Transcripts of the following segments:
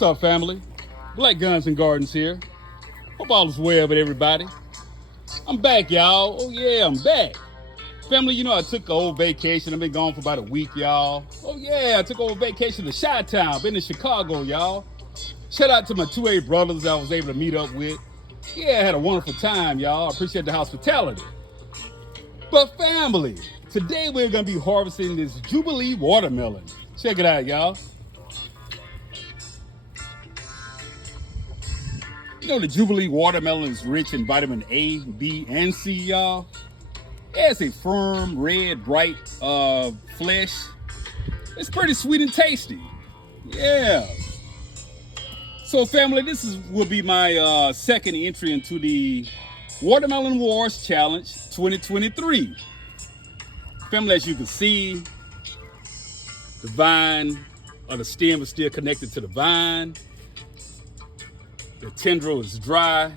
What's up, family? Black Guns and Gardens here. Hope all is well with everybody. I'm back, y'all. Oh yeah, I'm back. Family, you know I took a whole vacation. I've been gone for about a week, y'all. Oh yeah, I took a whole vacation to Chi-Town. Been to Chicago, y'all. Shout out to my 2A brothers I was able to meet up with. Yeah, I had a wonderful time, y'all. I appreciate the hospitality. But family, today we're gonna be harvesting this Jubilee watermelon. Check it out, y'all. You know the Jubilee watermelon is rich in vitamin A, B, and C, y'all. It has a firm, red, bright flesh. It's pretty sweet and tasty. Yeah. So family, will be my second entry into the Watermelon Wars Challenge 2023. Family, as you can see, the vine or the stem is still connected to the vine. The tendril is dry.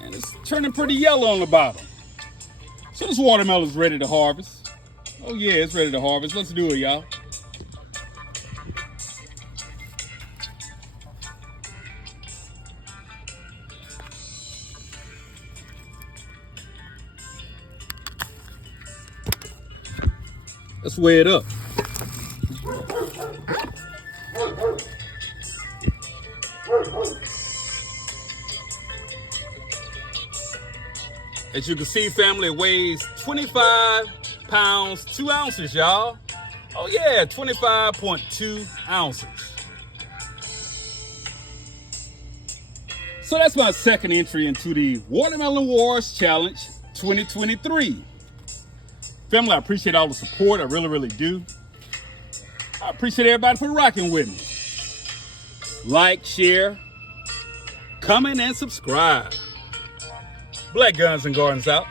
And it's turning pretty yellow on the bottom. So this watermelon is ready to harvest. Oh yeah, it's ready to harvest. Let's do it, y'all. Let's weigh it up. As you can see, family, it weighs 25 pounds, 2 ounces, y'all. Oh yeah, 25.2 ounces. So that's my second entry into the Watermelon Wars Challenge 2023. Family, I appreciate all the support. I really, really do. I appreciate everybody for rocking with me. Like, share, comment, and subscribe. Black Guns and Gardens out.